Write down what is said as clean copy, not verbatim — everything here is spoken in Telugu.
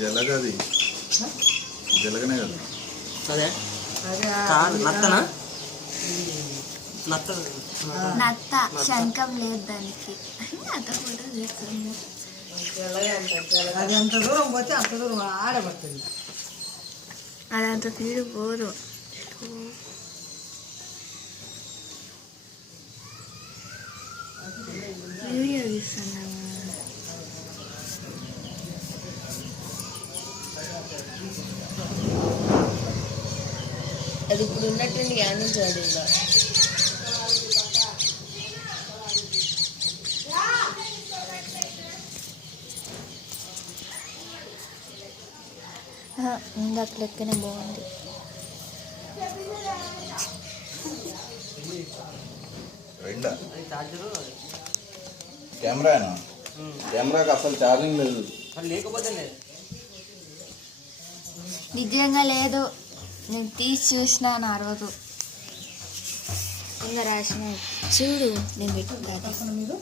జలగది జలగనే కదా అదే కాదు నత్తనా నత్త శంఖం లేదు దానికి అత్త ఫోటో తీస్తుంది. అది ఎంత దూరం పోతే అంత దూరం ఆడబడుతుంది. అది అంత తీరు పోదు. వీడియో తీస్తున్నాను. అది ఇప్పుడు ఉన్నట్టు యాడ్ నుంచి వాడిందా ఇందాక లెక్కనే బాగుంది. కెమెరానా కెమెరాకి అసలు ఛార్జింగ్ లేదు. లేకపోతే లేదు నిజంగా లేదు. నేను తీసి చూసినాను ఆ రోజు. ఇంకా రాసిన చూడు నేను పెట్టుకుంటాను. మీరు